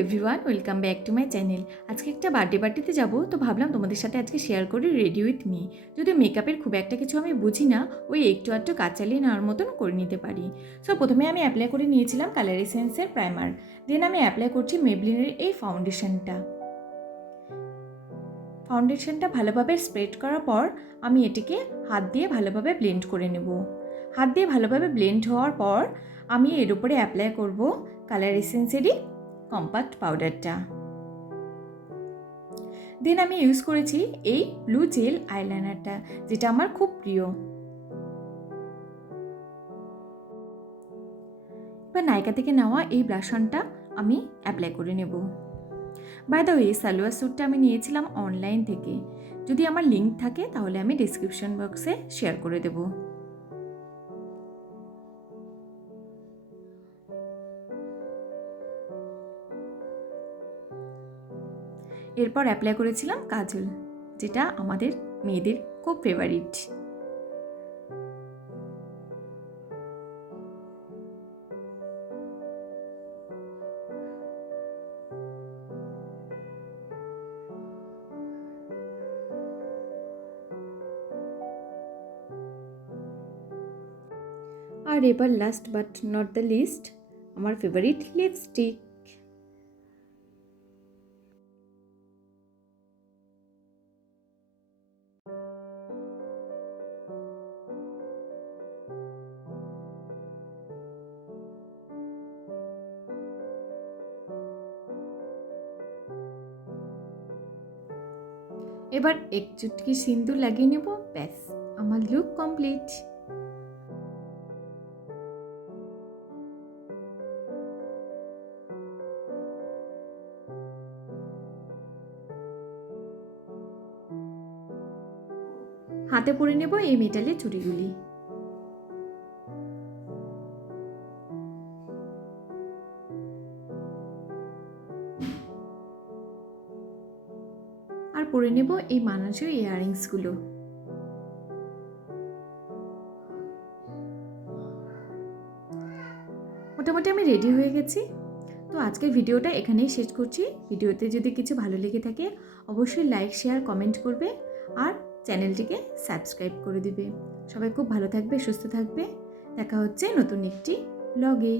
Everyone, welcome back to my channel. আজকে একটা birthday পার্টিতে যাব, তো ভাবলাম তোমাদের সাথে আজকে শেয়ার করি রেডি উইথ মি। যদি মেকআপের খুব একটা কিছু আমি বুঝি না, ওই একটু আধটু কাজ চালিয়ে নেওয়ার মতন করে নিতে পারি। সো প্রথমে আমি অ্যাপ্লাই করে নিয়েছিলাম কালার এসেন্সের প্রাইমার। দেন আমি অ্যাপ্লাই করছি মেবলিনের এই ফাউন্ডেশনটা ভালোভাবে স্প্রেড করার পর আমি এটিকে হাত দিয়ে ভালোভাবে ব্লেন্ড করে নেব। হাত দিয়ে ভালোভাবে ব্লেন্ড হওয়ার পর আমি এর উপরে অ্যাপ্লাই করব কালার এসেন্সেরই কম্প্যাক্ট পাউডারটা। দেন আমি ইউজ করেছি এই ব্লু জেল আইলাইনারটা, যেটা আমার খুব প্রিয়। এবার নাইকা থেকে নেওয়া এই ব্লাশনটা আমি অ্যাপ্লাই করে নেব। বাই দ্য ওয়ে, সালোয়ার স্যুটটা আমি নিয়েছিলাম অনলাইন থেকে। যদি আমার লিঙ্ক থাকে তাহলে আমি ডেসক্রিপশন বক্সে শেয়ার করে দেব। এরপর অ্যাপ্লাই করেছিলাম কাজল, যেটা আমাদের মেয়েদের খুব ফেভারিট। আর এবার last but not the least, আমার ফেভারিট লিপস্টিক। এবার এক চুটকি সিন্দুর লাগিয়ে নেব, ব্যাস আমার লুক কমপ্লিট। হাতে পরে নেব এই মেটালের চুড়িগুলি। আর পরে নেব এই মানানসই ইয়াররিংসগুলো। মোটামুটি আমি রেডি হয়ে গেছি। তো আজকের ভিডিওটা এখানেই শেষ করছি। ভিডিওতে যদি কিছু ভালো লেগে থাকে অবশ্যই লাইক, শেয়ার, কমেন্ট করবে আর চ্যানেলটিকে সাবস্ক্রাইব করে দিবে। সবাই খুব ভালো থাকবে, সুস্থ থাকবে। দেখা হচ্ছে নতুন একটি ব্লগে।